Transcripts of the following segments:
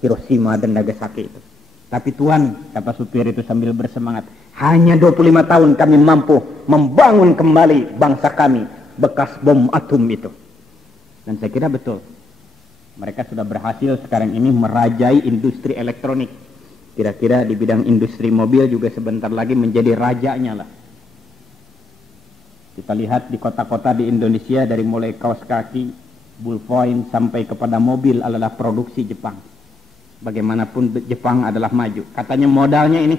Hiroshima dan Nagasaki itu. Tapi Tuhan, kata supir itu sambil bersemangat, hanya 25 tahun kami mampu membangun kembali bangsa kami bekas bom atom itu. Dan saya kira betul. Mereka sudah berhasil sekarang ini merajai industri elektronik. Kira-kira di bidang industri mobil juga sebentar lagi menjadi rajanya lah. Kita lihat di kota-kota di Indonesia dari mulai kaos kaki, ballpoint sampai kepada mobil adalah produksi Jepang. Bagaimanapun Jepang adalah maju. Katanya modalnya ini.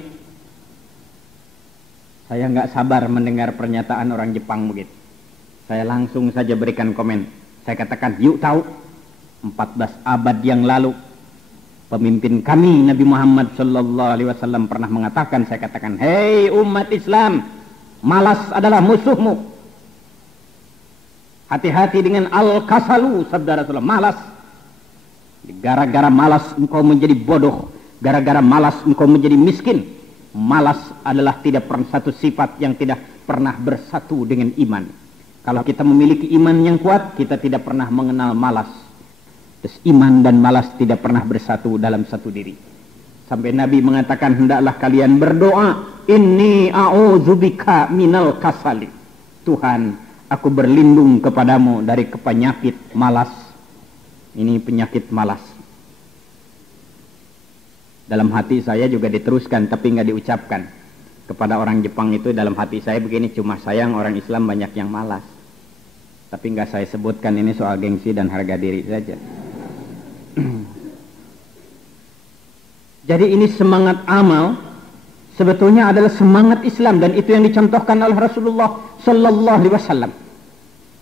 Saya nggak sabar mendengar pernyataan orang Jepang begitu. Saya langsung saja berikan komen. Saya katakan, yuk tahu, 14 abad yang lalu pemimpin kami Nabi Muhammad sallallahu alaihi wasallam pernah mengatakan, saya katakan, hei umat Islam, malas adalah musuhmu. Hati-hati dengan al-kasalu, sabda Rasulullah, malas. Gara-gara malas engkau menjadi bodoh, gara-gara malas engkau menjadi miskin. Malas adalah tidak pernah satu sifat yang tidak pernah bersatu dengan iman. Kalau kita memiliki iman yang kuat, kita tidak pernah mengenal malas. Terus iman dan malas tidak pernah bersatu dalam satu diri. Sampai Nabi mengatakan, hendaklah kalian berdoa, inni a'udzubika minal kasali. Tuhan, aku berlindung kepadamu dari penyakit malas. Ini penyakit malas. Dalam hati saya juga diteruskan, tapi nggak diucapkan. Kepada orang Jepang itu dalam hati saya begini, cuma sayang orang Islam banyak yang malas. Tapi nggak saya sebutkan, ini soal gengsi dan harga diri saja. Jadi ini semangat amal sebetulnya adalah semangat Islam, dan itu yang dicontohkan oleh Rasulullah sallallahu alaihi wasallam.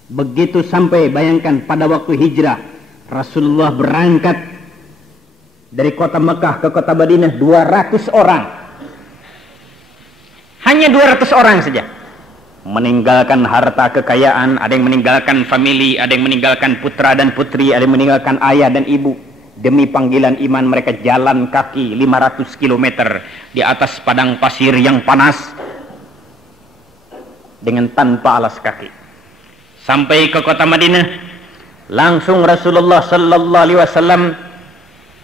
Begitu sampai, bayangkan pada waktu hijrah Rasulullah berangkat dari kota Mekah ke kota Madinah 200 orang. Hanya 200 orang saja. Meninggalkan harta kekayaan, ada yang meninggalkan famili, ada yang meninggalkan putra dan putri, ada yang meninggalkan ayah dan ibu. Demi panggilan iman mereka jalan kaki 500 km di atas padang pasir yang panas dengan tanpa alas kaki. Sampai ke kota Madinah, langsung Rasulullah sallallahu alaihi wasallam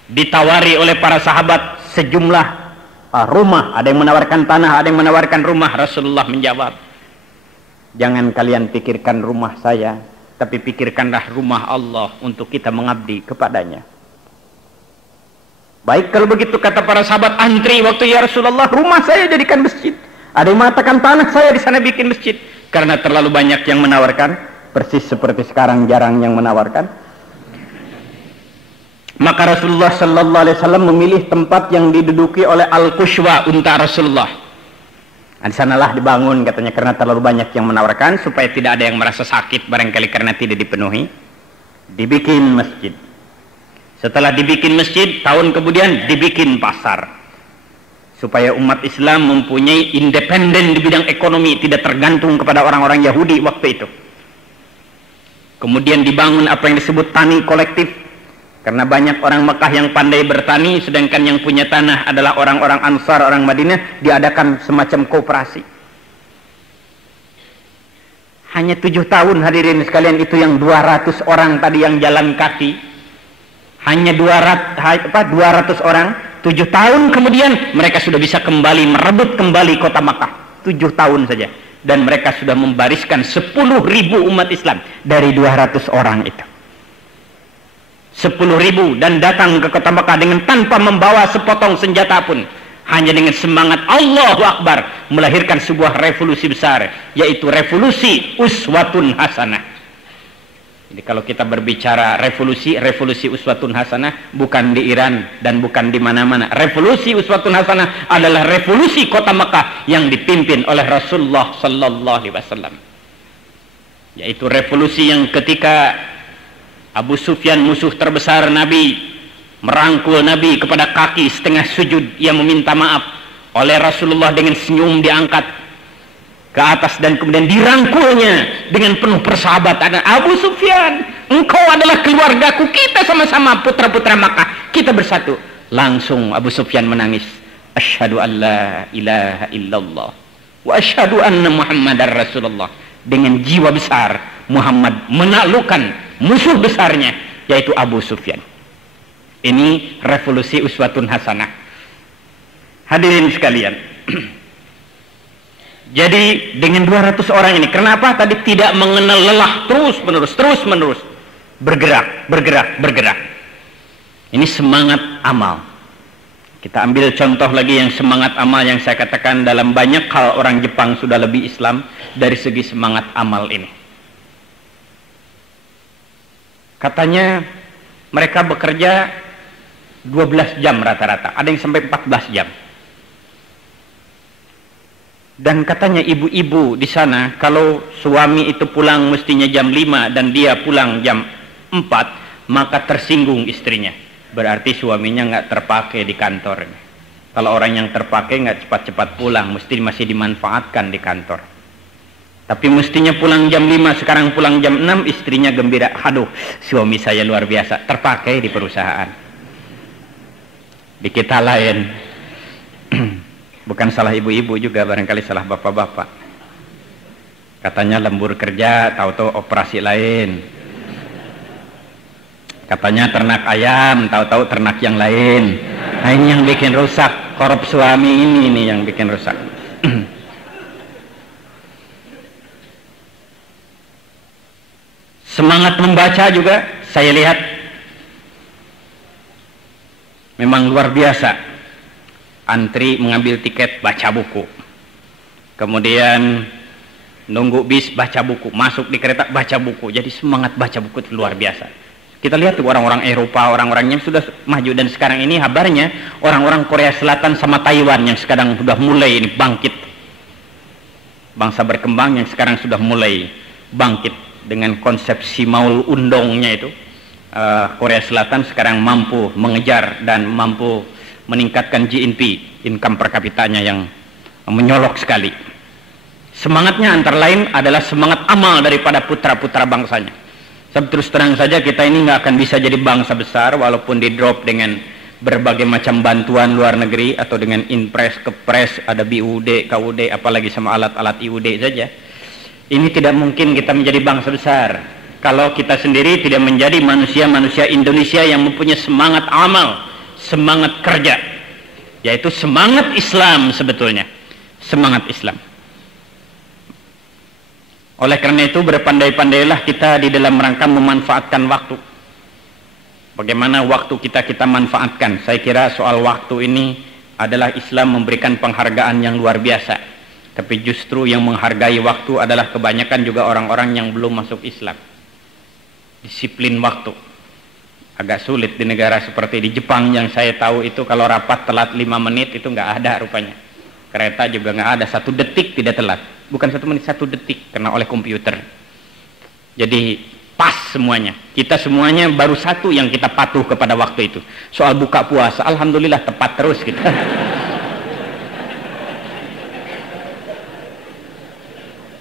ditawari oleh para sahabat sejumlah rumah. Ada yang menawarkan tanah, ada yang menawarkan rumah. Rasulullah menjawab, jangan kalian pikirkan rumah saya, tapi pikirkanlah rumah Allah untuk kita mengabdi kepadanya. Baik kalau begitu, kata para sahabat, antri waktu ya Rasulullah, rumah saya jadikan masjid. Ada yang mengatakan tanah saya di sana bikin masjid. Karena terlalu banyak yang menawarkan, persis seperti sekarang jarang yang menawarkan. Maka Rasulullah sallallahu alaihi wasallam memilih tempat yang diduduki oleh Al-Qushwa, unta Rasulullah. Di sanalah dibangun katanya, karena terlalu banyak yang menawarkan, supaya tidak ada yang merasa sakit barangkali karena tidak dipenuhi. Dibikin masjid. Setelah dibikin masjid, tahun kemudian dibikin pasar. Supaya umat Islam mempunyai independen di bidang ekonomi, tidak tergantung kepada orang-orang Yahudi waktu itu. Kemudian dibangun apa yang disebut tani kolektif. Karena banyak orang Mekah yang pandai bertani, sedangkan yang punya tanah adalah orang-orang Ansar, orang Madinah, diadakan semacam koperasi. Hanya 7 tahun hadirin sekalian, itu yang 200 orang tadi yang jalan kaki. Hanya 200 orang, 7 tahun kemudian mereka sudah bisa kembali merebut kembali kota Makkah. 7 tahun saja, dan mereka sudah membariskan 10.000 umat Islam dari 200 orang itu. 10.000, dan datang ke kota Makkah dengan tanpa membawa sepotong senjata pun, hanya dengan semangat Allahu Akbar, melahirkan sebuah revolusi besar, yaitu revolusi uswatun hasanah. Jadi kalau kita berbicara revolusi uswatun hasanah bukan di Iran dan bukan di mana-mana. Revolusi uswatun hasanah adalah revolusi kota Mekah yang dipimpin oleh Rasulullah sallallahu alaihi wasallam. Yaitu revolusi yang ketika Abu Sufyan, musuh terbesar Nabi, merangkul Nabi kepada kaki setengah sujud, ia meminta maaf. Oleh Rasulullah dengan senyum diangkat ke atas dan kemudian dirangkulnya dengan penuh persahabatan. Abu Sufyan, engkau adalah keluargaku, kita sama-sama putra-putra Makkah, kita bersatu. Langsung Abu Sufyan menangis, asyhadu an la ilaha illallah wa asyhadu anna Muhammadar Rasulullah. Dengan jiwa besar Muhammad menaklukkan musuh besarnya, yaitu Abu Sufyan. Ini revolusi uswatun hasanah. Hadirin sekalian. Jadi dengan 200 orang ini, kenapa tadi tidak mengenal lelah, terus menerus bergerak. Ini semangat amal. Kita ambil contoh lagi yang semangat amal yang saya katakan, dalam banyak hal orang Jepang sudah lebih Islam dari segi semangat amal ini. Katanya mereka bekerja 12 jam rata-rata, ada yang sampai 14 jam. Dan katanya ibu-ibu di sana, kalau suami itu pulang mestinya jam 5 dan dia pulang jam 4, maka tersinggung istrinya. Berarti suaminya nggak terpakai di kantor. Kalau orang yang terpakai nggak cepat-cepat pulang, mesti masih dimanfaatkan di kantor. Tapi mestinya pulang jam 5, sekarang pulang jam 6, istrinya gembira. Aduh, suami saya luar biasa, terpakai di perusahaan. Di kita lain. Bukan salah ibu-ibu juga, barangkali salah bapak-bapak. Katanya lembur kerja, tahu-tahu operasi lain. Katanya ternak ayam, tahu-tahu ternak yang lain. Nah, ini yang bikin rusak. Korup suami ini yang bikin rusak. Semangat membaca juga saya lihat memang luar biasa. Antri mengambil tiket, baca buku, kemudian nunggu bis, baca buku, masuk di kereta, baca buku. Jadi semangat baca buku itu luar biasa. Kita lihat tuh orang-orang Eropa, orang-orang yang sudah maju, dan sekarang ini kabarnya orang-orang Korea Selatan sama Taiwan yang sekarang sudah mulai ini bangkit, bangsa berkembang yang sekarang sudah mulai bangkit dengan konsepsi Maul Undongnya itu. Korea Selatan sekarang mampu mengejar dan mampu meningkatkan GNP, income per kapitanya yang menyolok sekali. Semangatnya antara lain adalah semangat amal daripada putra-putra bangsanya. Sebab terus terang saja kita ini nggak akan bisa jadi bangsa besar walaupun di drop dengan berbagai macam bantuan luar negeri atau dengan inpres, kepres, ada BUD, KUD, apalagi sama alat-alat IUD saja. Ini tidak mungkin kita menjadi bangsa besar kalau kita sendiri tidak menjadi manusia-manusia Indonesia yang mempunyai semangat amal, semangat kerja, yaitu semangat Islam sebetulnya, semangat Islam. Oleh karena itu berpandai-pandailah kita di dalam rangka memanfaatkan waktu. Bagaimana waktu kita manfaatkan. Saya kira soal waktu ini adalah Islam memberikan penghargaan yang luar biasa. Tapi justru yang menghargai waktu adalah kebanyakan juga orang-orang yang belum masuk Islam. Disiplin waktu agak sulit di negara seperti di Jepang yang saya tahu itu, kalau rapat telat 5 menit itu nggak ada rupanya. Kereta juga nggak ada, 1 detik tidak telat. Bukan 1 menit, 1 detik karena oleh komputer. Jadi pas semuanya. Kita semuanya baru satu yang kita patuh kepada waktu itu. Soal buka puasa, alhamdulillah tepat terus kita.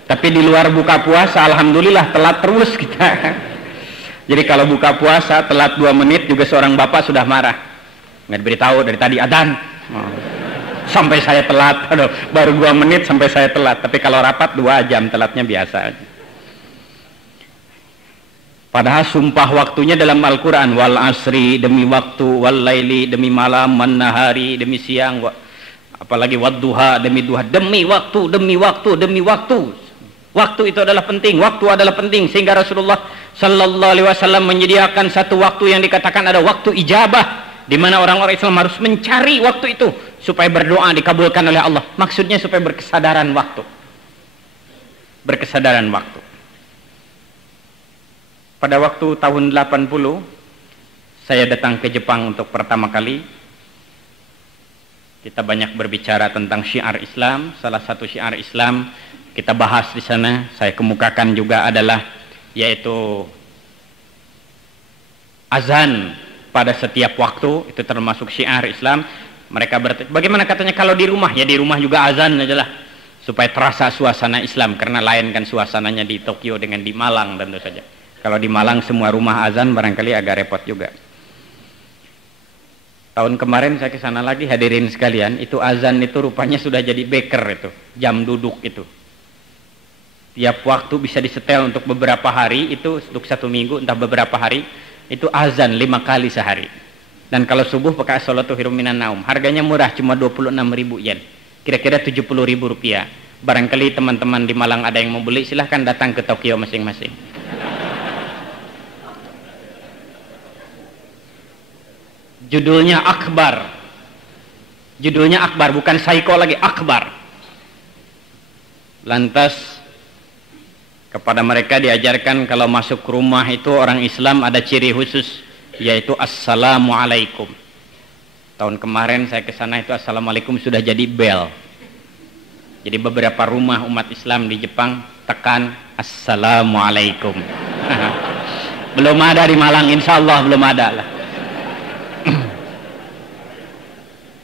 Tapi di luar buka puasa, alhamdulillah telat terus kita. Jadi kalau buka puasa telat 2 menit juga seorang bapak sudah marah. Nggak diberitahu dari tadi adzan. Sampai saya telat. Aduh, baru 2 menit sampai saya telat. Tapi kalau rapat 2 jam telatnya biasa. Padahal sumpah waktunya dalam Al-Quran. Wal asri demi waktu, wal laili demi malam, wan nahari demi siang, apalagi wad duha demi duha, demi waktu, demi waktu, demi waktu. Waktu itu adalah penting, waktu adalah penting, sehingga Rasulullah Sallallahu Alaihi Wasallam menyediakan satu waktu yang dikatakan ada waktu ijabah, di mana orang-orang Islam harus mencari waktu itu supaya berdoa dikabulkan oleh Allah. Maksudnya supaya berkesadaran waktu, berkesadaran waktu. Pada waktu tahun 80 saya datang ke Jepang untuk pertama kali. Kita banyak berbicara tentang syiar Islam. Salah satu syiar Islam kita bahas di sana, saya kemukakan juga adalah yaitu azan pada setiap waktu. Itu termasuk syiar Islam. Mereka bertanya, bagaimana katanya kalau di rumah? Ya di rumah juga azan aja lah, supaya terasa suasana Islam, karena lain kan suasananya di Tokyo dengan di Malang tentu saja. Kalau di Malang semua rumah azan barangkali agak repot juga. Tahun kemarin saya ke sana lagi, hadirin sekalian, itu azan itu rupanya sudah jadi beker itu, jam duduk itu. Tiap waktu bisa disetel untuk beberapa hari, itu untuk 1 minggu, entah beberapa hari, itu azan 5 kali sehari. Dan kalau subuh pakai as-salatu khairum minan naum. Harganya murah, cuma 26.000 yen. Kira-kira 70.000 rupiah. Barangkali teman-teman di Malang ada yang mau beli, silahkan datang ke Tokyo masing-masing. Judulnya Akbar. Judulnya Akbar, bukan Saiko lagi, Akbar. Lantas kepada mereka diajarkan kalau masuk rumah itu orang Islam ada ciri khusus, yaitu Assalamualaikum. Tahun kemarin saya ke sana itu Assalamualaikum sudah jadi bel. Jadi beberapa rumah umat Islam di Jepang tekan Assalamualaikum. Belum ada di Malang, insya Allah belum ada lah.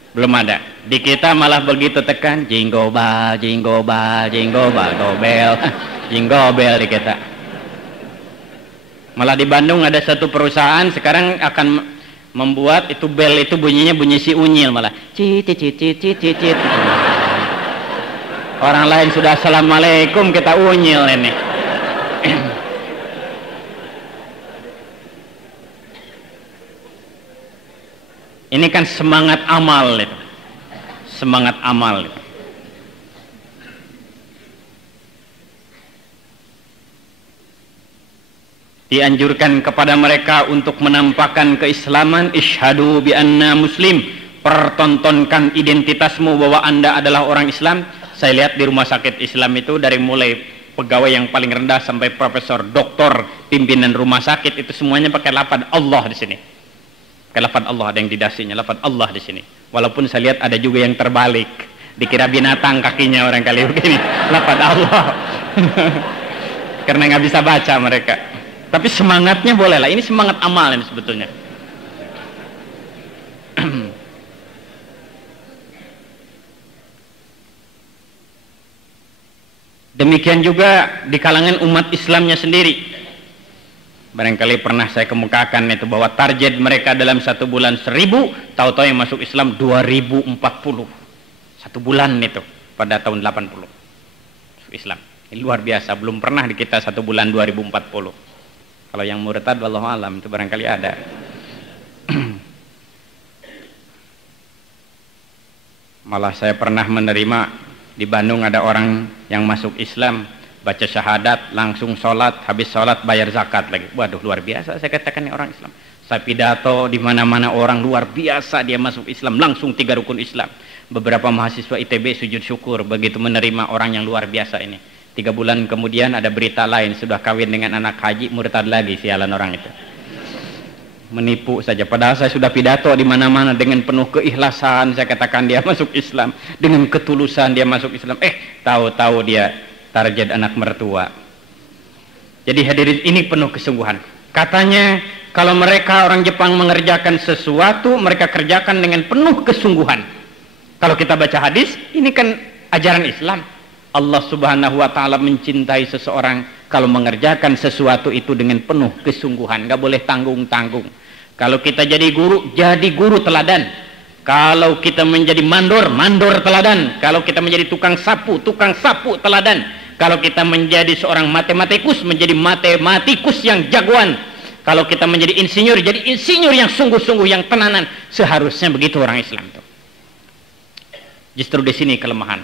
Belum ada. Di kita malah begitu tekan jinggobal, jinggobal, jinggobal, gobel, jinggobel di kita. Malah di Bandung ada satu perusahaan sekarang akan membuat itu bel itu bunyinya bunyi si unyil malah. Cit cit cit cit cit. Orang lain sudah Assalamualaikum, kita unyil ini. Ini kan semangat amal itu. Semangat amal itu. Dianjurkan kepada mereka untuk menampakkan keislaman, isyhadu bi anna muslim, pertontonkan identitasmu bahwa Anda adalah orang Islam. Saya lihat di rumah sakit Islam itu dari mulai pegawai yang paling rendah sampai profesor, doktor, pimpinan rumah sakit itu semuanya pakai lafaz Allah di sini. Pakai lafaz Allah, ada yang di dasinya lafaz Allah di sini. Walaupun saya lihat ada juga yang terbalik, dikira binatang kakinya orang kali begini, lafaz Allah. Karena nggak bisa baca mereka. Tapi semangatnya boleh lah, ini semangat amal ini sebetulnya. Demikian juga di kalangan umat Islamnya sendiri. Barangkali pernah saya kemukakan itu bahwa target mereka dalam satu bulan 1000, tahu-tahu yang masuk Islam 2040. Satu bulan itu pada tahun 80. Masuk Islam. Ini luar biasa, belum pernah di kita satu bulan 2040. Kalau yang murtad wallahu alam itu barangkali ada. Malah saya pernah menerima di Bandung ada orang yang masuk Islam, baca syahadat, langsung sholat, habis sholat bayar zakat lagi. Waduh, luar biasa saya katakan ini orang Islam. Saya pidato di mana-mana orang luar biasa dia masuk Islam, langsung 3 rukun Islam. Beberapa mahasiswa ITB sujud syukur begitu menerima orang yang luar biasa ini. 3 bulan kemudian ada berita lain, sudah kawin dengan anak haji, murtad lagi, sialan orang itu. Menipu saja, padahal saya sudah pidato di mana-mana dengan penuh keikhlasan, saya katakan dia masuk Islam, dengan ketulusan dia masuk Islam. Tahu-tahu dia target anak mertua. Jadi hadirin, ini penuh kesungguhan. Katanya kalau mereka orang Jepang mengerjakan sesuatu, mereka kerjakan dengan penuh kesungguhan. Kalau kita baca hadis, ini kan ajaran Islam. Allah subhanahu wa ta'ala mencintai seseorang kalau mengerjakan sesuatu itu dengan penuh kesungguhan, gak boleh tanggung-tanggung. Kalau kita jadi guru teladan. Kalau kita menjadi mandor teladan. Kalau kita menjadi tukang sapu teladan. Kalau kita menjadi seorang matematikus, menjadi matematikus yang jagoan. Kalau kita menjadi insinyur, jadi insinyur yang sungguh-sungguh, yang tenanan. Seharusnya begitu orang Islam tuh. Justru di sini kelemahan.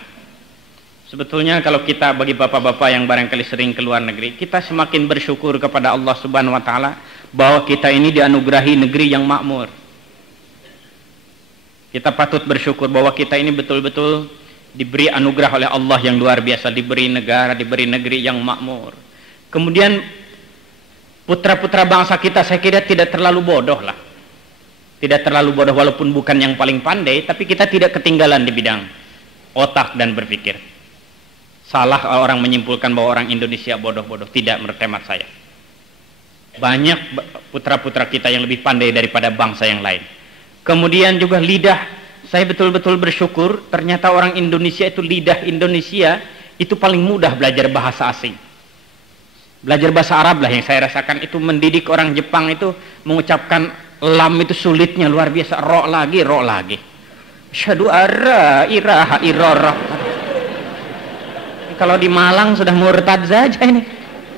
Sebetulnya kalau kita bagi bapak-bapak yang barangkali sering ke luar negeri, kita semakin bersyukur kepada Allah subhanahu wa ta'ala bahwa kita ini dianugerahi negeri yang makmur. Kita patut bersyukur bahwa kita ini betul-betul diberi anugerah oleh Allah yang luar biasa, diberi negara, diberi negeri yang makmur. Kemudian putra-putra bangsa kita saya kira tidak terlalu bodoh lah. Tidak terlalu bodoh walaupun bukan yang paling pandai, tapi kita tidak ketinggalan di bidang otak dan berpikir. Salah orang menyimpulkan bahwa orang Indonesia bodoh-bodoh. Tidak, menurut hemat saya. Banyak putra-putra kita yang lebih pandai daripada bangsa yang lain. Kemudian juga lidah. Saya betul-betul bersyukur ternyata orang Indonesia itu, lidah Indonesia itu paling mudah belajar bahasa asing. Belajar bahasa Arab lah yang saya rasakan itu mendidik orang Jepang itu mengucapkan lam itu sulitnya luar biasa. Ro lagi. Syadu ara iraha irara. Kalau di Malang sudah murtad saja ini.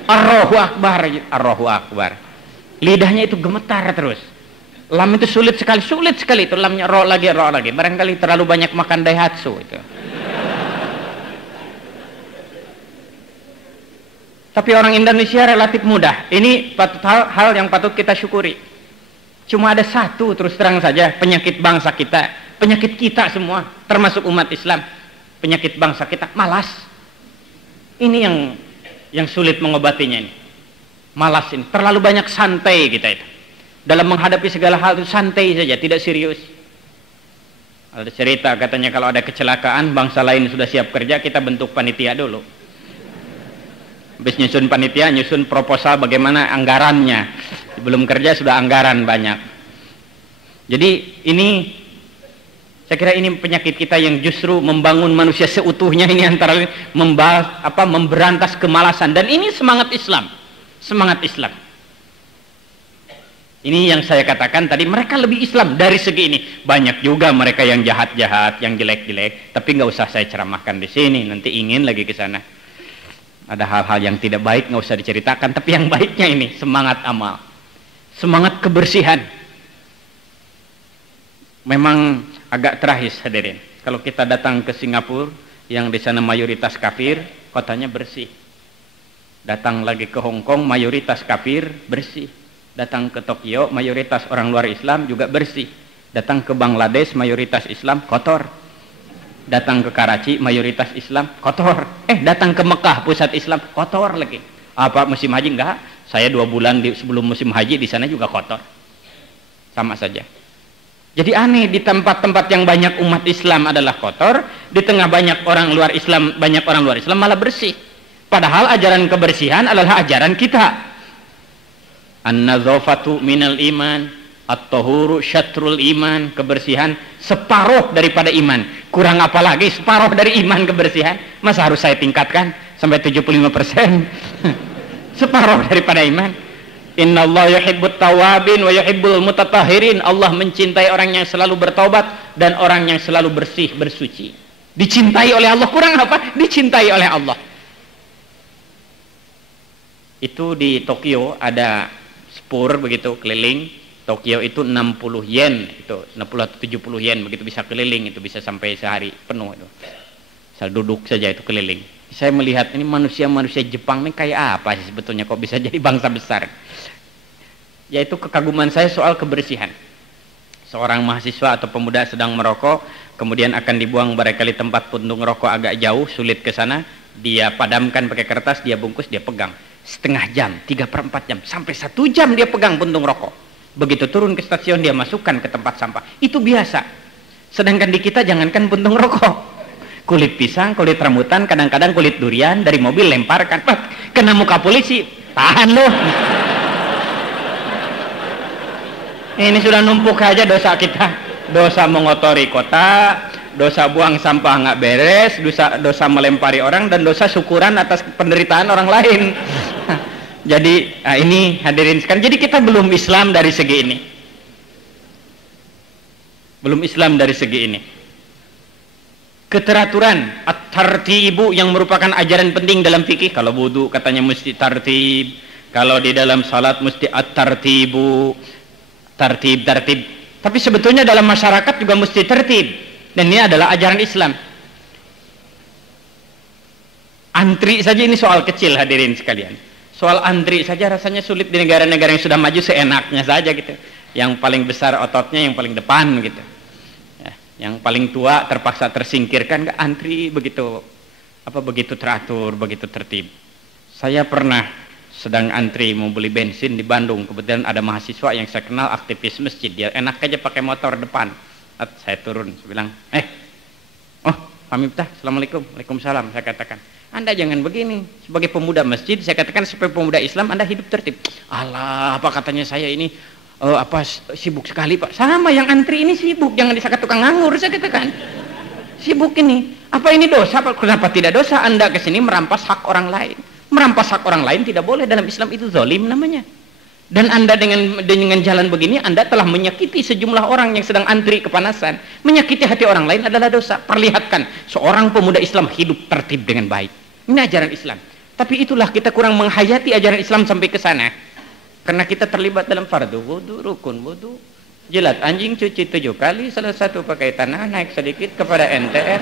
Allahu Akbar. Lidahnya itu gemetar terus. Lam itu sulit sekali itu lamnya, ro lagi. Barangkali terlalu banyak makan Daihatsu itu. Tapi orang Indonesia relatif mudah. Ini hal yang patut kita syukuri. Cuma ada satu, terus terang saja, penyakit bangsa kita, penyakit kita semua, termasuk umat Islam, penyakit bangsa kita, malas. Ini yang sulit mengobatinya ini. Malas ini, terlalu banyak santai kita itu. Dalam menghadapi segala hal itu santai saja, tidak serius. Ada cerita katanya kalau ada kecelakaan, bangsa lain sudah siap kerja, kita bentuk panitia dulu. Habis nyusun panitia, nyusun proposal bagaimana anggarannya. Belum kerja sudah anggaran banyak. Jadi ini, saya kira ini penyakit kita yang justru membangun manusia seutuhnya ini antara lain memberantas kemalasan. Dan ini semangat Islam. Semangat Islam. Ini yang saya katakan tadi, mereka lebih Islam dari segi ini. Banyak juga mereka yang jahat-jahat, yang jelek-jelek, tapi nggak usah saya ceramahkan di sini, nanti ingin lagi ke sana. Ada hal-hal yang tidak baik nggak usah diceritakan, tapi yang baiknya ini semangat amal, semangat kebersihan. Memang agak tragis hadirin. Kalau kita datang ke Singapura, yang di sana mayoritas kafir, kotanya bersih. Datang lagi ke Hong Kong, mayoritas kafir, bersih. Datang ke Tokyo, mayoritas orang luar Islam juga bersih. Datang ke Bangladesh, mayoritas Islam, kotor. Datang ke Karachi, mayoritas Islam, kotor. Datang ke Mekah, pusat Islam, kotor lagi. Apa musim haji? Enggak. Saya 2 bulan sebelum musim haji di sana juga kotor. Sama saja. Jadi aneh, di tempat-tempat yang banyak umat Islam adalah kotor, di tengah banyak orang luar Islam malah bersih. Padahal ajaran kebersihan adalah ajaran kita. An-nadzafatu minal iman, at-tahuru syatrul iman. Kebersihan separuh daripada iman. Kurang apa lagi separuh dari iman kebersihan? Masa harus saya tingkatkan sampai 75%? Separuh daripada iman. Innallaha yuhibbut tawabin wa yuhibbul mutatahhirin. Allah mencintai orang yang selalu bertaubat dan orang yang selalu bersih, bersuci. Dicintai oleh Allah. Kurang apa? Dicintai oleh Allah. Itu di Tokyo ada spur begitu keliling. Tokyo itu 60 yen, itu 60 atau 70 yen begitu bisa keliling, itu bisa sampai sehari penuh itu. Asal duduk saja itu keliling. Saya melihat ini manusia-manusia Jepang ini kayak apa sih sebetulnya kok bisa jadi bangsa besar. Yaitu kekaguman saya soal kebersihan. Seorang mahasiswa atau pemuda sedang merokok, kemudian akan dibuang barangkali tempat puntung rokok agak jauh, sulit ke sana, dia padamkan pakai kertas, dia bungkus, dia pegang. Setengah jam, 3/4 jam, sampai 1 jam dia pegang puntung rokok. Begitu turun ke stasiun dia masukkan ke tempat sampah. Itu biasa. Sedangkan di kita jangankan puntung rokok, kulit pisang, kulit rambutan, kadang-kadang kulit durian dari mobil lemparkan, kena muka polisi, tahan loh. Ini sudah numpuk aja dosa kita. Dosa mengotori kota, dosa buang sampah nggak beres, dosa melempari orang, dan dosa syukuran atas penderitaan orang lain. Jadi ini hadirin sekalian, jadi kita belum Islam dari segi ini. Belum Islam dari segi ini. Keteraturan, at-tartibu yang merupakan ajaran penting dalam fikih. Kalau wudu katanya mesti tartib, kalau di dalam salat mesti at-tartibu, tartib. Tapi sebetulnya dalam masyarakat juga mesti tertib. Dan ini adalah ajaran Islam. Antri saja ini soal kecil hadirin sekalian. Soal antri saja rasanya sulit di negara-negara yang sudah maju, seenaknya saja gitu. Yang paling besar ototnya yang paling depan gitu. Ya, yang paling tua terpaksa tersingkirkan, nggak antri begitu teratur, begitu tertib. Saya pernah sedang antri mau beli bensin di Bandung, kebetulan ada mahasiswa yang saya kenal aktivis masjid, dia enak aja pakai motor depan. Saya turun, saya bilang, Pak Miftah, assalamualaikum. Waalaikumsalam. Saya katakan, Anda jangan begini. Sebagai pemuda masjid, saya katakan sebagai pemuda Islam, Anda hidup tertib. Alah, apa katanya saya ini sibuk sekali Pak. Sama yang antri ini sibuk, jangan disangka tukang nganggur, saya katakan. Sibuk ini. Apa ini dosa Pak? Kenapa tidak dosa? Anda kesini merampas hak orang lain. Merampas hak orang lain tidak boleh, dalam Islam itu zalim namanya. Dan Anda dengan jalan begini, Anda telah menyakiti sejumlah orang yang sedang antri kepanasan. Menyakiti hati orang lain adalah dosa. Perlihatkan seorang pemuda Islam hidup tertib dengan baik. Ini ajaran Islam. Tapi itulah kita kurang menghayati ajaran Islam sampai ke sana. Karena kita terlibat dalam fardu wudu, rukun wudu, Jilat anjing cuci 7 kali, salah satu pakai tanah, naik sedikit kepada NTR.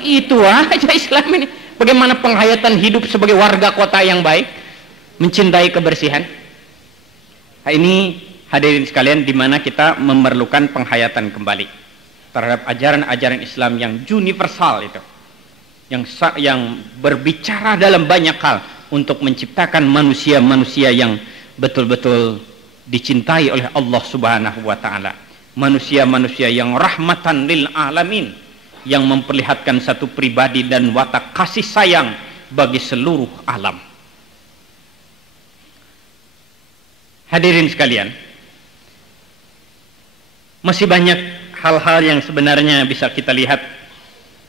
Itu aja Islam ini. Bagaimana penghayatan hidup sebagai warga kota yang baik, mencintai kebersihan. Nah, ini hadirin sekalian, di mana kita memerlukan penghayatan kembali terhadap ajaran-ajaran Islam yang universal itu, yang berbicara dalam banyak hal untuk menciptakan manusia-manusia yang betul-betul dicintai oleh Allah Subhanahu wa taala. Manusia-manusia yang rahmatan lil alamin, yang memperlihatkan satu pribadi dan watak kasih sayang bagi seluruh alam. Hadirin sekalian, masih banyak hal-hal yang sebenarnya bisa kita lihat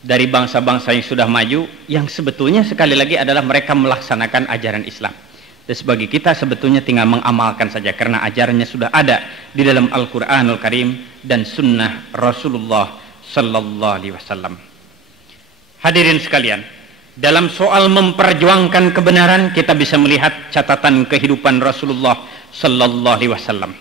dari bangsa-bangsa yang sudah maju, yang sebetulnya sekali lagi adalah mereka melaksanakan ajaran Islam. Dan sebagai kita sebetulnya tinggal mengamalkan saja, karena ajarannya sudah ada di dalam Al-Quranul Karim dan Sunnah Rasulullah Sallallahu Alaihi Wasallam. Hadirin sekalian, dalam soal memperjuangkan kebenaran, kita bisa melihat catatan kehidupan Rasulullah Sallallahu Alaihi Wasallam.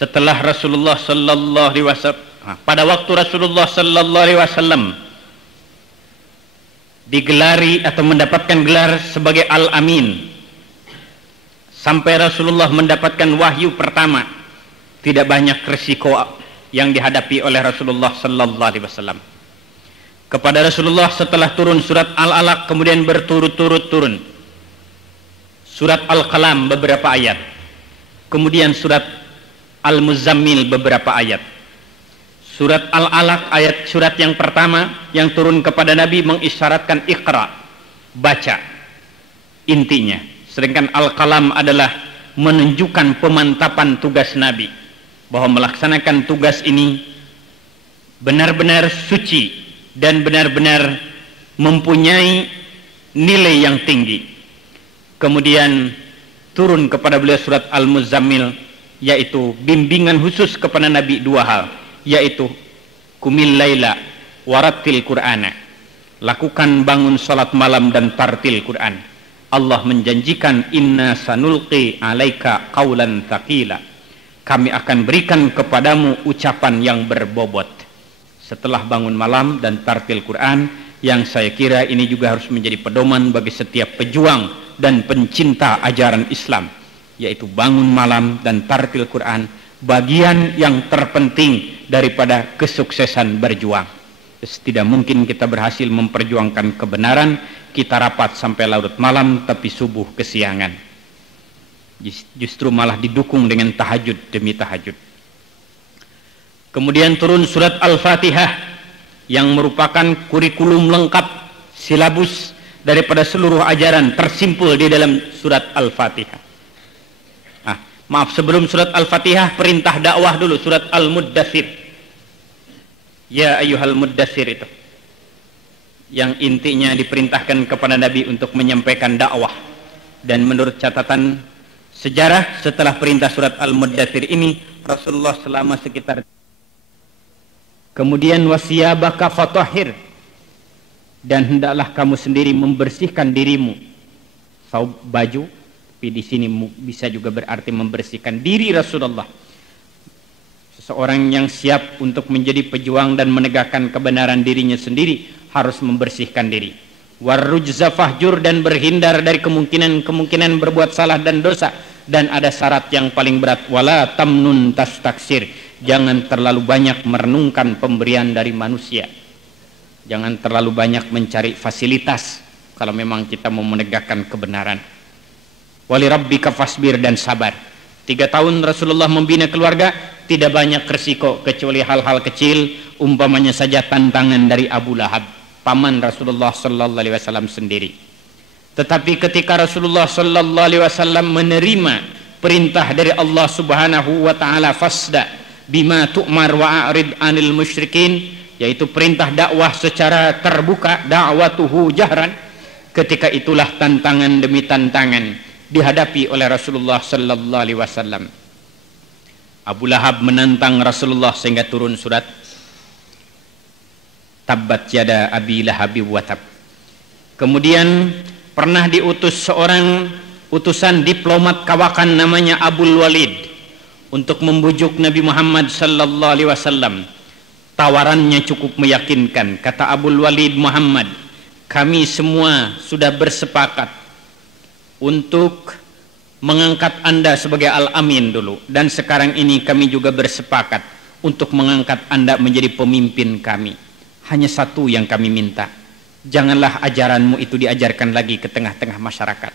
Setelah Rasulullah Sallallahu Alaihi Wasallam, pada waktu Rasulullah Sallallahu Alaihi Wasallam digelari atau mendapatkan gelar sebagai Al-Amin, sampai Rasulullah mendapatkan wahyu pertama, tidak banyak risiko yang dihadapi oleh Rasulullah Sallallahu Alaihi Wasallam. Kepada Rasulullah setelah turun surat Al-Alaq, kemudian berturut-turut turun surat Al-Qalam beberapa ayat, kemudian surat Al-Muzammil beberapa ayat. Surat Al-Alaq ayat surat yang pertama yang turun kepada Nabi mengisyaratkan Iqra, baca, intinya. Sedangkan Al-Qalam adalah menunjukkan pemantapan tugas Nabi, bahwa melaksanakan tugas ini benar-benar suci dan benar-benar mempunyai nilai yang tinggi. Kemudian turun kepada beliau surat Al-Muzammil, yaitu bimbingan khusus kepada Nabi dua hal, yaitu kumil laila warattil qur'ana, lakukan bangun salat malam dan tartil Quran. Allah menjanjikan inna sanulqi alaika qaulan thaqila, kami akan berikan kepadamu ucapan yang berbobot. Setelah bangun malam dan tartil Quran, yang saya kira ini juga harus menjadi pedoman bagi setiap pejuang dan pencinta ajaran Islam, yaitu bangun malam dan tartil Quran, bagian yang terpenting daripada kesuksesan berjuang. Tidak mungkin kita berhasil memperjuangkan kebenaran, kita rapat sampai larut malam tapi subuh kesiangan. Justru malah didukung dengan tahajud demi tahajud. Kemudian turun surat Al-Fatihah yang merupakan kurikulum lengkap, silabus daripada seluruh ajaran tersimpul di dalam surat Al-Fatihah. Maaf, sebelum surat Al-Fatihah perintah dakwah dulu, surat Al-Muddathir. Ya ayyuhal muddathir, itu yang intinya diperintahkan kepada Nabi untuk menyampaikan dakwah. Dan menurut catatan sejarah, setelah perintah surat Al-Muddathir ini, Rasulullah selama sekitar, kemudian wasiyabaka fatahhir, dan hendaklah kamu sendiri membersihkan dirimu. Baju, tapi di sini bisa juga berarti membersihkan diri Rasulullah. Seseorang yang siap untuk menjadi pejuang dan menegakkan kebenaran dirinya sendiri harus membersihkan diri. Warrujza fahjur, dan berhindar dari kemungkinan berbuat salah dan dosa. Dan ada syarat yang paling berat, wala tamnun tastaksir, jangan terlalu banyak merenungkan pemberian dari manusia. Jangan terlalu banyak mencari fasilitas kalau memang kita mau menegakkan kebenaran. Wali rabbika fasbir, dan sabar. 3 tahun Rasulullah membina keluarga, tidak banyak resiko kecuali hal-hal kecil, umpamanya saja tantangan dari Abu Lahab, paman Rasulullah Sallallahu Alaihi Wasallam sendiri. Tetapi ketika Rasulullah Sallallahu Alaihi Wasallam menerima perintah dari Allah Subhanahu wa taala, fasda bima tu'mar wa a'rid anil musyrikin, yaitu perintah dakwah secara terbuka, da'watuhu jahran, ketika itulah tantangan demi tantangan dihadapi oleh Rasulullah Sallallahu Alaihi Wasallam. Abu Lahab menantang Rasulullah sehingga turun surat Tabbat yada Abi Lahabi wa tab. Kemudian pernah diutus seorang utusan diplomat kawakan namanya Abul Walid untuk membujuk Nabi Muhammad sallallahu alaihi wasallam. Tawarannya cukup meyakinkan. Kata Abul Walid, Muhammad, kami semua sudah bersepakat untuk mengangkat Anda sebagai Al-Amin dulu, dan sekarang ini kami juga bersepakat untuk mengangkat Anda menjadi pemimpin kami. Hanya satu yang kami minta, janganlah ajaranmu itu diajarkan lagi ke tengah-tengah masyarakat.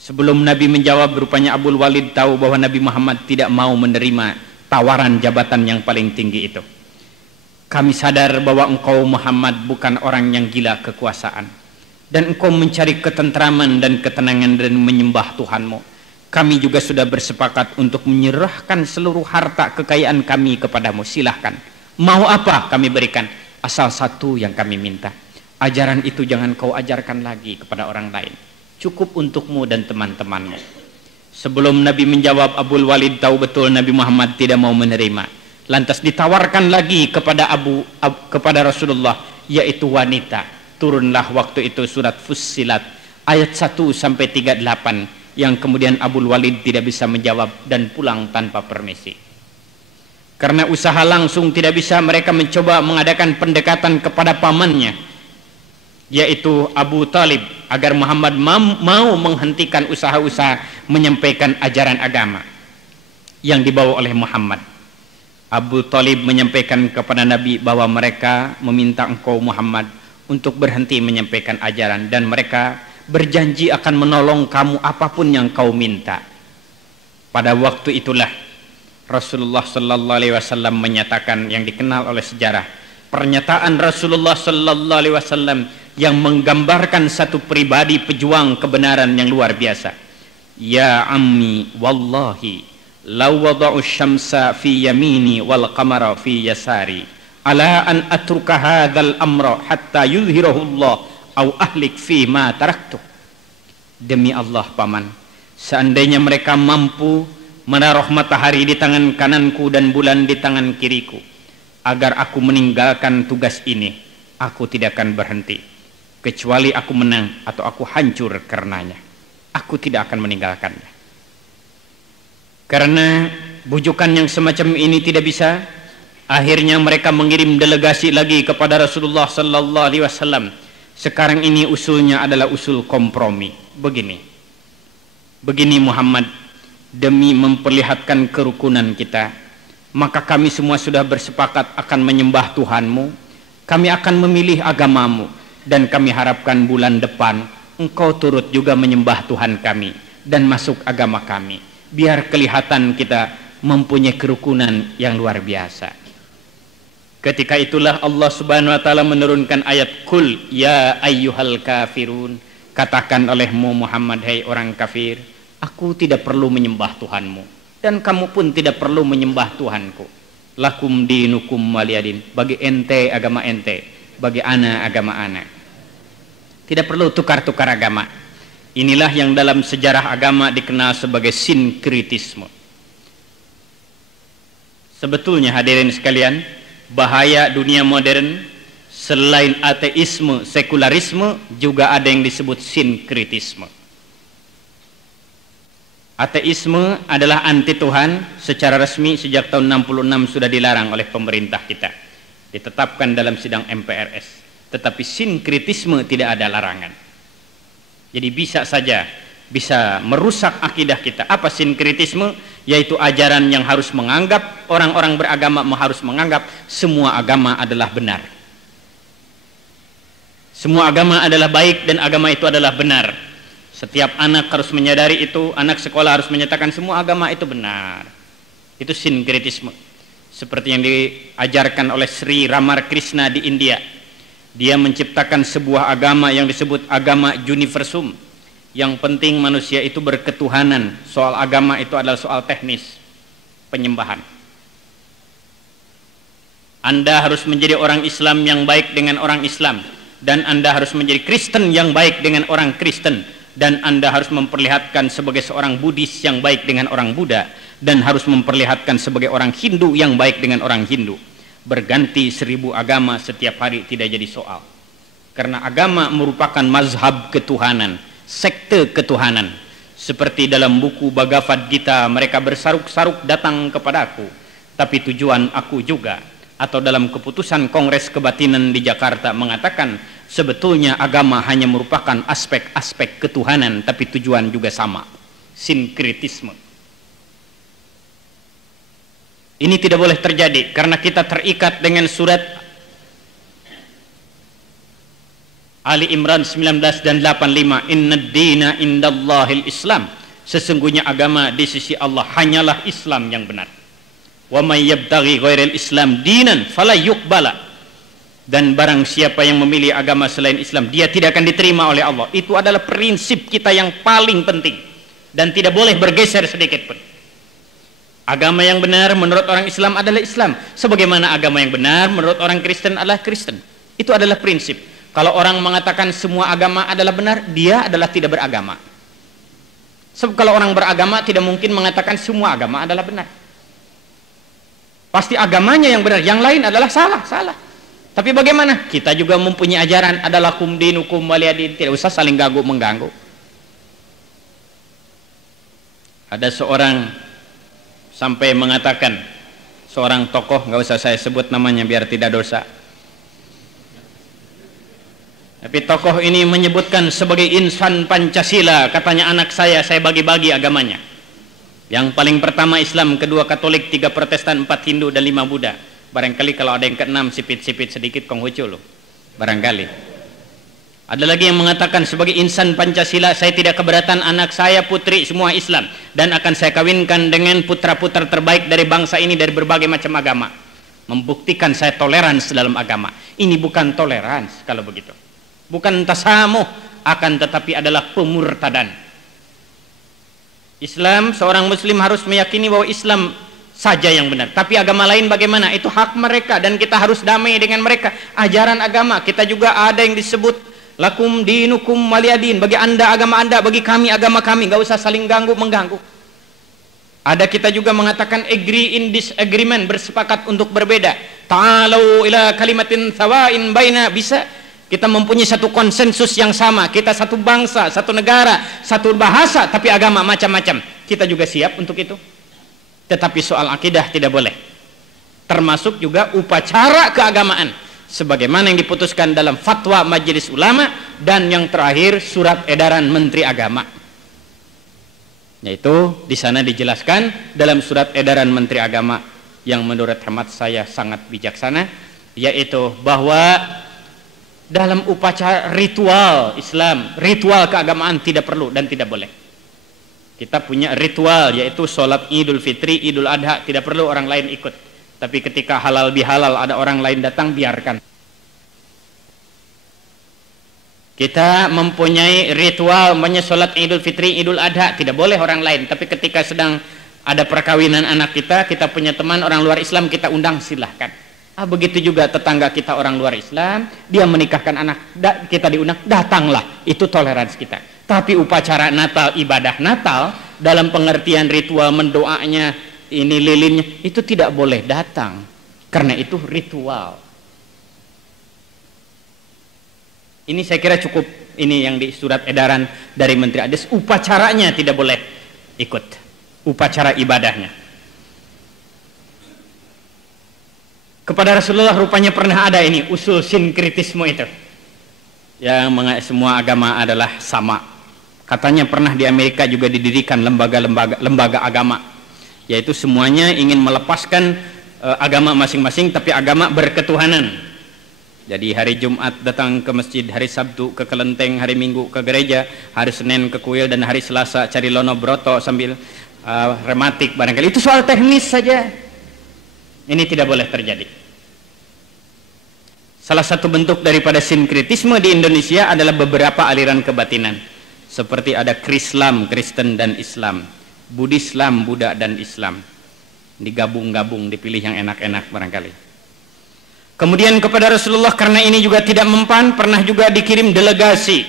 Sebelum Nabi menjawab, rupanya Abul Walid tahu bahwa Nabi Muhammad tidak mau menerima tawaran jabatan yang paling tinggi itu. Kami sadar bahwa engkau Muhammad bukan orang yang gila kekuasaan, dan engkau mencari ketentraman dan ketenangan dan menyembah Tuhanmu. Kami juga sudah bersepakat untuk menyerahkan seluruh harta kekayaan kami kepadamu. Silahkan, mau apa kami berikan, asal satu yang kami minta, ajaran itu jangan kau ajarkan lagi kepada orang lain, cukup untukmu dan teman-temanmu. Sebelum Nabi menjawab, Abul Walid tahu betul Nabi Muhammad tidak mau menerima. Lantas ditawarkan lagi kepada kepada Rasulullah, yaitu wanita. Turunlah waktu itu surat Fussilat ayat 1 sampai 38, yang kemudian Abul Walid tidak bisa menjawab dan pulang tanpa permisi. Karena usaha langsung tidak bisa, mereka mencoba mengadakan pendekatan kepada pamannya, yaitu Abu Talib, agar Muhammad mau menghentikan usaha-usaha menyampaikan ajaran agama yang dibawa oleh Muhammad. Abu Talib menyampaikan kepada Nabi bahwa mereka meminta engkau Muhammad untuk berhenti menyampaikan ajaran, dan mereka berjanji akan menolong kamu apapun yang kau minta. Pada waktu itulah Rasulullah sallallahu alaihi wasallam menyatakan yang dikenal oleh sejarah, pernyataan Rasulullah sallallahu alaihi wasallam yang menggambarkan satu pribadi pejuang kebenaran yang luar biasa. Ya ammi wallahi law wada'u syamsa fi yamini wal qamara fi yasari ala an atruka hadzal amra hatta yuzhirahu Allah au ahlik fi ma taraktu. Demi Allah paman, seandainya mereka mampu menaruh matahari di tangan kananku dan bulan di tangan kiriku, agar aku meninggalkan tugas ini, aku tidak akan berhenti kecuali aku menang atau aku hancur karenanya. Aku tidak akan meninggalkannya. Karena bujukan yang semacam ini tidak bisa, akhirnya mereka mengirim delegasi lagi kepada Rasulullah sallallahu alaihi wasallam. Sekarang ini usulnya adalah usul kompromi. Begini Muhammad, demi memperlihatkan kerukunan kita, maka kami semua sudah bersepakat akan menyembah Tuhanmu. Kami akan memilih agamamu, dan kami harapkan bulan depan engkau turut juga menyembah Tuhan kami dan masuk agama kami, biar kelihatan kita mempunyai kerukunan yang luar biasa. Ketika itulah Allah Subhanahu wa taala menurunkan ayat Qul ya ayyuhal kafirun, katakan olehmu Muhammad, hai orang kafir, aku tidak perlu menyembah Tuhanmu dan kamu pun tidak perlu menyembah Tuhanku. Lakum dinukum waliyadin, bagi ente agama ente, bagi ana agama ana. Tidak perlu tukar-tukar agama. Inilah yang dalam sejarah agama dikenal sebagai sinkritisme. Sebetulnya hadirin sekalian, bahaya dunia modern selain ateisme, sekularisme, juga ada yang disebut sinkritisme. Ateisme adalah anti Tuhan, secara resmi sejak tahun 66 sudah dilarang oleh pemerintah kita, ditetapkan dalam sidang MPRS. Tetapi sinkritisme tidak ada larangan. Jadi bisa saja bisa merusak akidah kita. Apa sinkritisme? Yaitu ajaran yang harus menganggap, orang-orang beragama harus menganggap semua agama adalah benar. Semua agama adalah baik dan agama itu adalah benar. Setiap anak harus menyadari itu, anak sekolah harus menyatakan semua agama itu benar. Itu sinkritisme. Seperti yang diajarkan oleh Sri Ramakrishna di India. Dia menciptakan sebuah agama yang disebut agama universum. Yang penting manusia itu berketuhanan. Soal agama itu adalah soal teknis, penyembahan. Anda harus menjadi orang Islam yang baik dengan orang Islam, dan Anda harus menjadi Kristen yang baik dengan orang Kristen, dan Anda harus memperlihatkan sebagai seorang Buddhis yang baik dengan orang Buddha, dan harus memperlihatkan sebagai orang Hindu yang baik dengan orang Hindu. Berganti 1000 agama setiap hari tidak jadi soal, karena agama merupakan mazhab ketuhanan. sekte ketuhanan. Seperti dalam buku Bhagavad Gita, mereka bersaruk-saruk datang kepadaku, tapi tujuan aku juga. Atau dalam keputusan Kongres Kebatinan di Jakarta mengatakan, sebetulnya agama hanya merupakan aspek-aspek ketuhanan, tapi tujuan juga sama. Sinkritisme. Ini tidak boleh terjadi karena kita terikat dengan surat Ali Imran 19 dan 85, Innad dina indallahil Islam. Sesungguhnya agama di sisi Allah hanyalah Islam yang benar. Wa may yabtaghi ghairal Islam dinan fala yuqbala. Dan barang siapa yang memilih agama selain Islam, dia tidak akan diterima oleh Allah. Itu adalah prinsip kita yang paling penting dan tidak boleh bergeser sedikit pun. Agama yang benar menurut orang Islam adalah Islam, sebagaimana agama yang benar menurut orang Kristen adalah Kristen. Itu adalah prinsip. Kalau orang mengatakan semua agama adalah benar, dia adalah tidak beragama. Sebab kalau orang beragama tidak mungkin mengatakan semua agama adalah benar. Pasti agamanya yang benar, yang lain adalah salah. Tapi bagaimana? Kita juga mempunyai ajaran, adalah kum dinukum waliyadin, tidak usah saling mengganggu. Ada seorang sampai mengatakan, seorang tokoh, nggak usah saya sebut namanya biar tidak dosa, tapi tokoh ini menyebutkan sebagai insan Pancasila, katanya anak saya bagi-bagi agamanya. Yang paling pertama Islam, kedua Katolik, tiga Protestan, empat Hindu, dan lima Buddha. Barangkali kalau ada yang keenam sipit-sipit sedikit Konghucu loh, barangkali. Ada lagi yang mengatakan sebagai insan Pancasila, saya tidak keberatan anak saya putri semua Islam, dan akan saya kawinkan dengan putra-putra terbaik dari bangsa ini dari berbagai macam agama. Membuktikan saya toleransi dalam agama. Ini bukan toleransi kalau begitu. Bukan tasamuh, akan tetapi adalah pemurtadan. Islam, seorang muslim harus meyakini bahwa Islam saja yang benar, tapi agama lain bagaimana? Itu hak mereka dan kita harus damai dengan mereka. Ajaran agama kita juga ada yang disebut lakum dinukum waliyadin, bagi anda agama anda, bagi kami agama kami, nggak usah saling mengganggu. Ada kita juga mengatakan agree in disagreement, bersepakat untuk berbeda. Ta'alau ila kalimatin sawain baina, bisa kita mempunyai satu konsensus yang sama, kita satu bangsa, satu negara, satu bahasa, tapi agama macam-macam. Kita juga siap untuk itu. Tetapi soal akidah tidak boleh. Termasuk juga upacara keagamaan, sebagaimana yang diputuskan dalam fatwa Majelis Ulama dan yang terakhir surat edaran Menteri Agama. Yaitu di sana dijelaskan dalam surat edaran Menteri Agama yang menurut hemat saya sangat bijaksana, yaitu bahwa dalam upacara ritual Islam, ritual keagamaan tidak perlu dan tidak boleh. Kita punya ritual yaitu sholat Idul Fitri, Idul Adha, tidak perlu orang lain ikut. Tapi ketika halal bihalal ada orang lain datang, biarkan. Kita mempunyai ritual menyolat Idul Fitri, Idul Adha, tidak boleh orang lain. Tapi ketika sedang ada perkawinan anak kita punya teman orang luar Islam, kita undang, silahkan. Begitu juga tetangga kita orang luar Islam, dia menikahkan anak, kita diundang, datanglah. Itu toleransi kita. Tapi upacara Natal, ibadah Natal dalam pengertian ritual mendoanya, ini lilinnya, itu tidak boleh datang karena itu ritual. Ini saya kira cukup, ini yang di surat edaran dari Menteri Ades, upacaranya tidak boleh ikut, upacara ibadahnya. Kepada Rasulullah rupanya pernah ada ini usul sinkritisme itu, yang semua agama adalah sama. Katanya pernah di Amerika juga didirikan lembaga agama, yaitu semuanya ingin melepaskan agama masing-masing, tapi agama berketuhanan. Jadi hari Jumat datang ke masjid, hari Sabtu ke kelenteng, hari Minggu ke gereja, hari Senin ke kuil, dan hari Selasa cari lono broto sambil rematik barangkali. Itu soal teknis saja. Ini tidak boleh terjadi. Salah satu bentuk daripada sinkritisme di Indonesia adalah beberapa aliran kebatinan. Seperti ada Krislam, Kristen dan Islam, Buddhislam, Buddha dan Islam. Digabung-gabung, dipilih yang enak-enak barangkali. Kemudian kepada Rasulullah karena ini juga tidak mempan, pernah juga dikirim delegasi.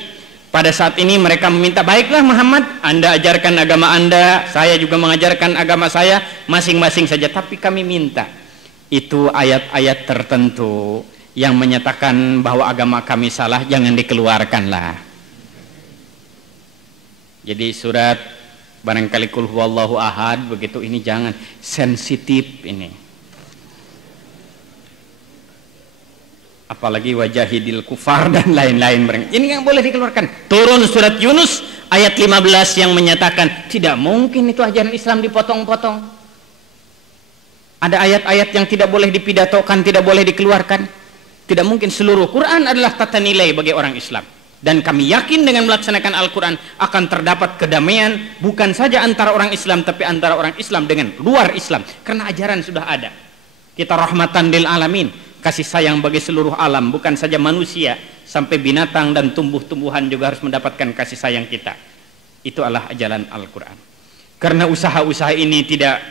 Pada saat ini mereka meminta, baiklah Muhammad, Anda ajarkan agama Anda, saya juga mengajarkan agama saya, masing-masing saja. Tapi kami minta, itu ayat-ayat tertentu yang menyatakan bahwa agama kami salah, jangan dikeluarkanlah. Jadi surat barangkali kul huwallahu ahad begitu, ini jangan sensitif ini. Apalagi wajahidil kufar dan lain-lain. Ini nggak boleh dikeluarkan. Turun surat Yunus ayat 15 yang menyatakan tidak mungkin itu ajaran Islam dipotong-potong. Ada ayat-ayat yang tidak boleh dipidatokan, tidak boleh dikeluarkan. Tidak mungkin. Seluruh Quran adalah tata nilai bagi orang Islam. Dan kami yakin dengan melaksanakan Al-Quran akan terdapat kedamaian bukan saja antara orang Islam, tapi antara orang Islam dengan luar Islam. Karena ajaran sudah ada. Kita rahmatan lil alamin, kasih sayang bagi seluruh alam, bukan saja manusia, sampai binatang dan tumbuh-tumbuhan juga harus mendapatkan kasih sayang kita. Itu adalah ajaran Al-Quran. Karena usaha-usaha ini tidak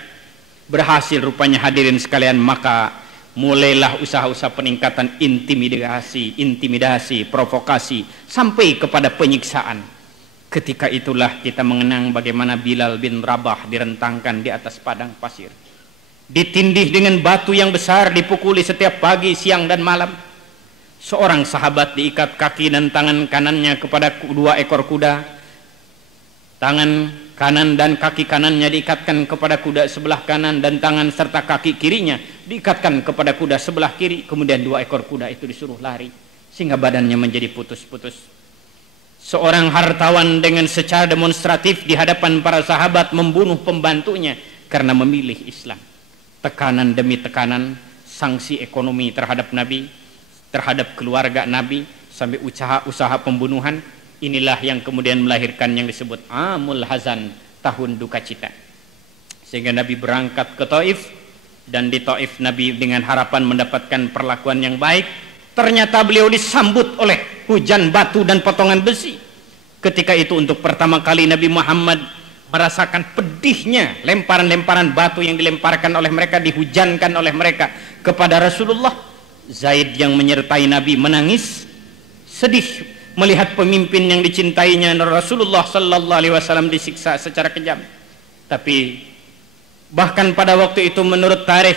berhasil rupanya hadirin sekalian, maka mulailah usaha-usaha peningkatan intimidasi, provokasi, sampai kepada penyiksaan. Ketika itulah kita mengenang bagaimana Bilal bin Rabah direntangkan di atas padang pasir, ditindih dengan batu yang besar, dipukuli setiap pagi, siang dan malam. Seorang sahabat diikat kaki dan tangan kanannya kepada 2 ekor kuda, tangan kanan dan kaki kanannya diikatkan kepada kuda sebelah kanan, dan tangan serta kaki kirinya diikatkan kepada kuda sebelah kiri. Kemudian 2 ekor kuda itu disuruh lari sehingga badannya menjadi putus-putus. Seorang hartawan dengan secara demonstratif di hadapan para sahabat membunuh pembantunya karena memilih Islam. Tekanan demi tekanan, sanksi ekonomi terhadap Nabi, terhadap keluarga Nabi, sampai usaha pembunuhan. Inilah yang kemudian melahirkan yang disebut Amul Hazan, tahun duka cita. Sehingga Nabi berangkat ke Taif, dan di Taif Nabi dengan harapan mendapatkan perlakuan yang baik. Ternyata beliau disambut oleh hujan batu dan potongan besi. Ketika itu untuk pertama kali Nabi Muhammad merasakan pedihnya lemparan-lemparan batu yang dilemparkan oleh mereka, dihujankan oleh mereka kepada Rasulullah. Zaid yang menyertai Nabi menangis, sedih melihat pemimpin yang dicintainya Rasulullah sallallahu alaihi wasallam disiksa secara kejam. Tapi bahkan pada waktu itu menurut tarikh,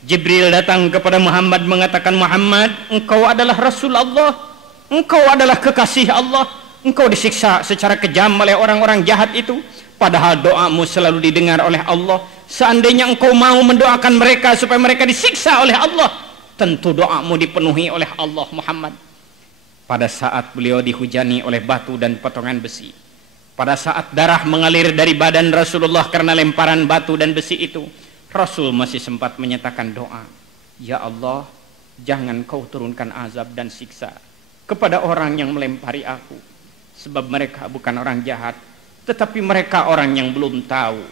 Jibril datang kepada Muhammad mengatakan, Muhammad, engkau adalah Rasul Allah, engkau adalah kekasih Allah, engkau disiksa secara kejam oleh orang-orang jahat itu, padahal doamu selalu didengar oleh Allah. Seandainya engkau mau mendoakan mereka supaya mereka disiksa oleh Allah, tentu doamu dipenuhi oleh Allah Muhammad. Pada saat beliau dihujani oleh batu dan potongan besi, pada saat darah mengalir dari badan Rasulullah karena lemparan batu dan besi itu, Rasul masih sempat menyatakan doa, ya Allah, jangan kau turunkan azab dan siksa kepada orang yang melempari aku, sebab mereka bukan orang jahat, tetapi mereka orang yang belum tahu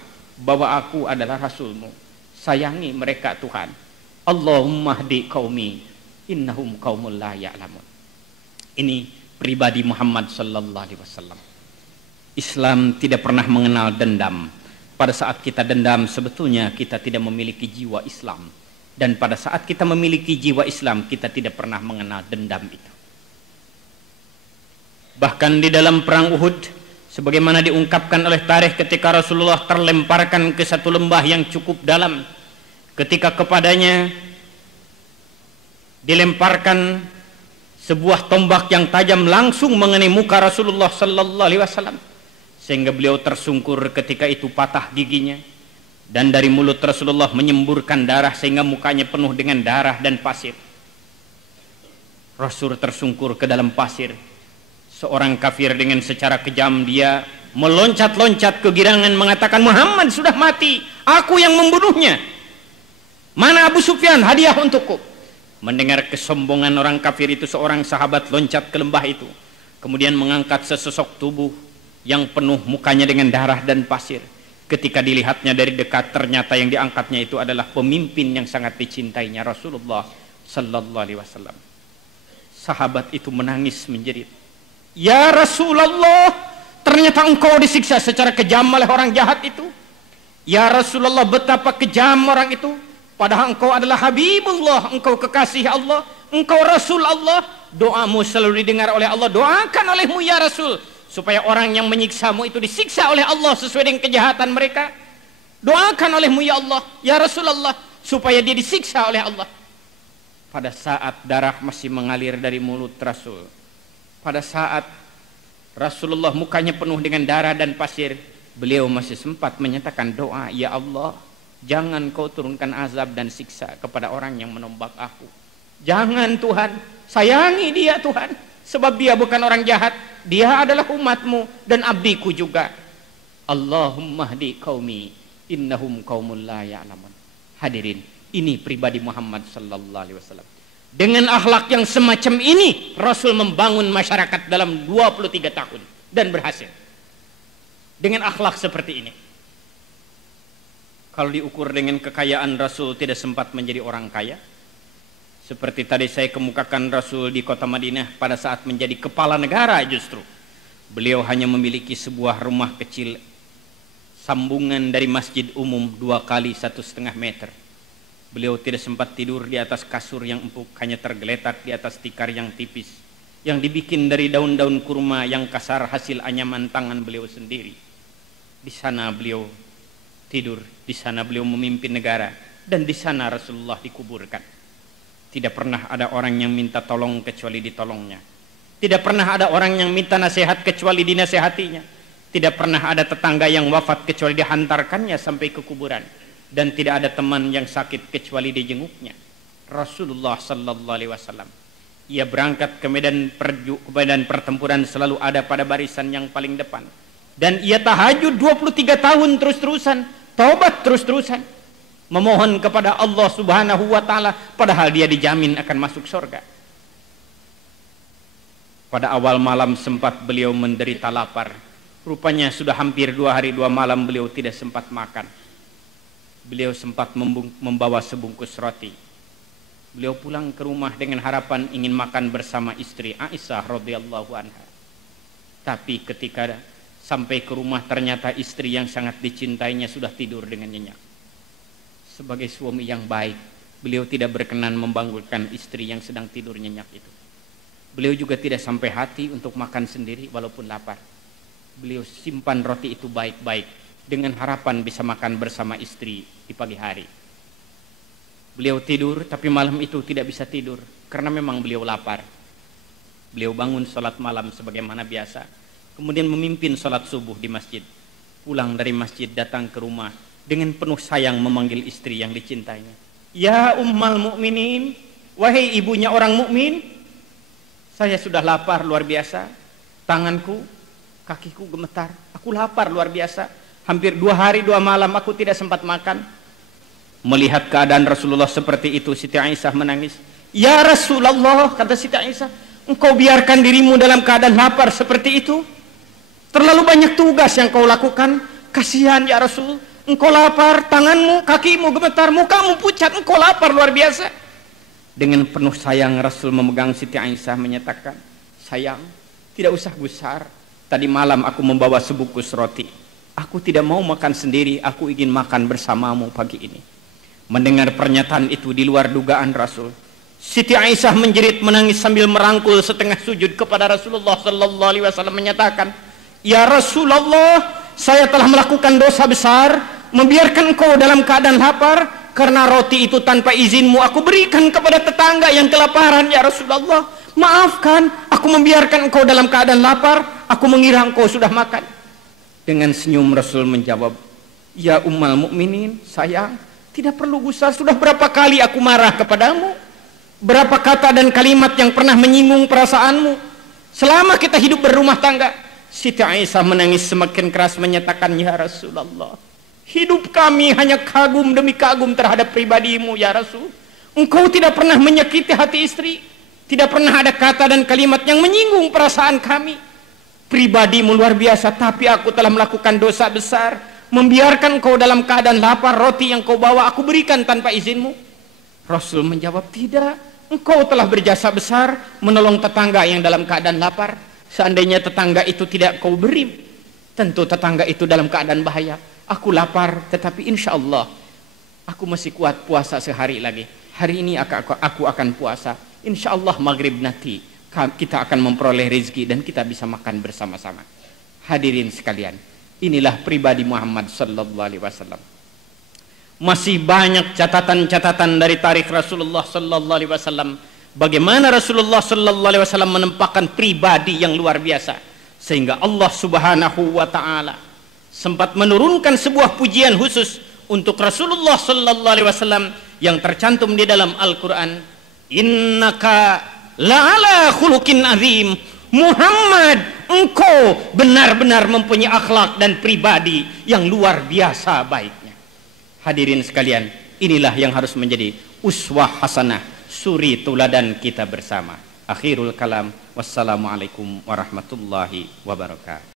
bahwa aku adalah Rasulmu. Sayangi mereka Tuhan. Allahumma hdi qaumi innahum qaumul la ya'lamun. Ini pribadi Muhammad sallallahu alaihi wasallam. Islam tidak pernah mengenal dendam. Pada saat kita dendam, sebetulnya kita tidak memiliki jiwa Islam. Dan pada saat kita memiliki jiwa Islam, kita tidak pernah mengenal dendam itu. Bahkan di dalam perang Uhud, sebagaimana diungkapkan oleh tarikh, ketika Rasulullah terlemparkan ke satu lembah yang cukup dalam, ketika kepadanya dilemparkan sebuah tombak yang tajam langsung mengenai muka Rasulullah sallallahu alaihi wasallam, sehingga beliau tersungkur. Ketika itu patah giginya, dan dari mulut Rasulullah menyemburkan darah sehingga mukanya penuh dengan darah dan pasir. Rasul tersungkur ke dalam pasir. Seorang kafir dengan secara kejam dia meloncat-loncat kegirangan mengatakan, Muhammad sudah mati, aku yang membunuhnya. Mana Abu Sufyan, hadiah untukku. Mendengar kesombongan orang kafir itu, seorang sahabat loncat ke lembah itu, kemudian mengangkat sesosok tubuh yang penuh mukanya dengan darah dan pasir. Ketika dilihatnya dari dekat, ternyata yang diangkatnya itu adalah pemimpin yang sangat dicintainya, Rasulullah sallallahu alaihi wasallam. Sahabat itu menangis menjerit, ya Rasulullah, ternyata engkau disiksa secara kejam oleh orang jahat itu. Ya Rasulullah, betapa kejam orang itu, padahal engkau adalah Habibullah, engkau kekasih Allah, engkau Rasul Allah. Doamu selalu didengar oleh Allah. Doakan olehmu ya Rasul, supaya orang yang menyiksamu itu disiksa oleh Allah sesuai dengan kejahatan mereka. Doakan olehmu ya Allah, ya Rasulullah, supaya dia disiksa oleh Allah. Pada saat darah masih mengalir dari mulut Rasul, pada saat Rasulullah mukanya penuh dengan darah dan pasir. Beliau masih sempat menyatakan doa, ya Allah, jangan kau turunkan azab dan siksa kepada orang yang menombak aku. Jangan Tuhan, sayangi dia Tuhan, sebab dia bukan orang jahat, dia adalah umatmu dan abdiku juga. Allahumma hdi qaumi innahum qaumul la ya'lamun. Hadirin, ini pribadi Muhammad sallallahu alaihi wasallam. Dengan akhlak yang semacam ini Rasul membangun masyarakat dalam 23 tahun dan berhasil. Dengan akhlak seperti ini. Kalau diukur dengan kekayaan, Rasul tidak sempat menjadi orang kaya. Seperti tadi saya kemukakan, Rasul di kota Madinah pada saat menjadi kepala negara justru beliau hanya memiliki sebuah rumah kecil sambungan dari masjid umum 2 kali 1,5 meter. Beliau tidak sempat tidur di atas kasur yang empuk, hanya tergeletak di atas tikar yang tipis yang dibikin dari daun-daun kurma yang kasar hasil anyaman tangan beliau sendiri. Di sana beliau tidur, di sana beliau memimpin negara, dan di sana Rasulullah dikuburkan. Tidak pernah ada orang yang minta tolong kecuali ditolongnya. Tidak pernah ada orang yang minta nasihat kecuali dinasihatinya. Tidak pernah ada tetangga yang wafat kecuali dihantarkannya sampai ke kuburan. Dan tidak ada teman yang sakit kecuali dijenguknya. Rasulullah sallallahu alaihi wasallam, ia berangkat ke medan pertempuran selalu ada pada barisan yang paling depan. Dan ia tahajud 23 tahun terus-terusan, taubat terus-terusan, memohon kepada Allah Subhanahu wa taala, padahal dia dijamin akan masuk surga. Pada awal malam sempat beliau menderita lapar. Rupanya sudah hampir 2 hari 2 malam beliau tidak sempat makan. Beliau sempat membawa sebungkus roti. Beliau pulang ke rumah dengan harapan ingin makan bersama istri Aisyah radhiyallahu anha. Tapi ketika sampai ke rumah ternyata istri yang sangat dicintainya sudah tidur dengan nyenyak. Sebagai suami yang baik, beliau tidak berkenan membangunkan istri yang sedang tidur nyenyak itu. Beliau juga tidak sampai hati untuk makan sendiri walaupun lapar. Beliau simpan roti itu baik-baik dengan harapan bisa makan bersama istri di pagi hari. Beliau tidur, tapi malam itu tidak bisa tidur karena memang beliau lapar. Beliau bangun sholat malam sebagaimana biasa, kemudian memimpin sholat subuh di masjid. Pulang dari masjid datang ke rumah dengan penuh sayang memanggil istri yang dicintainya. Ya Ummal Mukminin, wahai ibunya orang mukmin, saya sudah lapar luar biasa. Tanganku, kakiku gemetar. Aku lapar luar biasa. Hampir 2 hari 2 malam aku tidak sempat makan. Melihat keadaan Rasulullah seperti itu, Siti Aisyah menangis. Ya Rasulullah, kata Siti Aisyah, engkau biarkan dirimu dalam keadaan lapar seperti itu? Terlalu banyak tugas yang kau lakukan. Kasihan ya Rasul, engkau lapar, tanganmu, kakimu gemetar, mukamu pucat, engkau lapar luar biasa. Dengan penuh sayang Rasul memegang Siti Aisyah menyatakan, sayang, tidak usah gusar. Tadi malam aku membawa sebungkus roti. Aku tidak mau makan sendiri, aku ingin makan bersamamu pagi ini. Mendengar pernyataan itu di luar dugaan Rasul, Siti Aisyah menjerit menangis sambil merangkul setengah sujud kepada Rasulullah sallallahu alaihi wasallam menyatakan, ya Rasulullah, saya telah melakukan dosa besar, membiarkan engkau dalam keadaan lapar, karena roti itu tanpa izinmu aku berikan kepada tetangga yang kelaparan ya Rasulullah. Maafkan, aku membiarkan engkau dalam keadaan lapar, aku mengira engkau sudah makan. Dengan senyum Rasul menjawab, ya Ummal Mukminin, sayang, tidak perlu gusar, sudah berapa kali aku marah kepadamu? Berapa kata dan kalimat yang pernah menyinggung perasaanmu? Selama kita hidup berumah tangga. Siti Aisyah menangis semakin keras menyatakan, ya Rasulullah, hidup kami hanya kagum demi kagum terhadap pribadimu ya Rasul. Engkau tidak pernah menyakiti hati istri, tidak pernah ada kata dan kalimat yang menyinggung perasaan kami. Pribadimu luar biasa, tapi aku telah melakukan dosa besar, membiarkan engkau dalam keadaan lapar, roti yang kau bawa aku berikan tanpa izinmu. Rasul menjawab, tidak, engkau telah berjasa besar menolong tetangga yang dalam keadaan lapar. Seandainya tetangga itu tidak kau beri, tentu tetangga itu dalam keadaan bahaya. Aku lapar, tetapi insya Allah aku masih kuat puasa sehari lagi. Hari ini aku akan puasa. Insya Allah maghrib nanti kita akan memperoleh rezeki dan kita bisa makan bersama-sama. Hadirin sekalian, inilah pribadi Muhammad sallallahu alaihi wasallam. Masih banyak catatan-catatan dari tarikh Rasulullah sallallahu alaihi wasallam, bagaimana Rasulullah sallallahu alaihi wasallam menempatkan pribadi yang luar biasa. sehingga Allah Subhanahu wa taala sempat menurunkan sebuah pujian khusus untuk Rasulullah sallallahu alaihi wasallam yang tercantum di dalam Al-Qur'an, innaka la'ala khuluqin azim. Muhammad, engkau benar-benar mempunyai akhlak dan pribadi yang luar biasa baiknya. Hadirin sekalian, inilah yang harus menjadi uswah hasanah, suri tuladan kita bersama. Akhirul kalam, wassalamualaikum warahmatullahi wabarakatuh.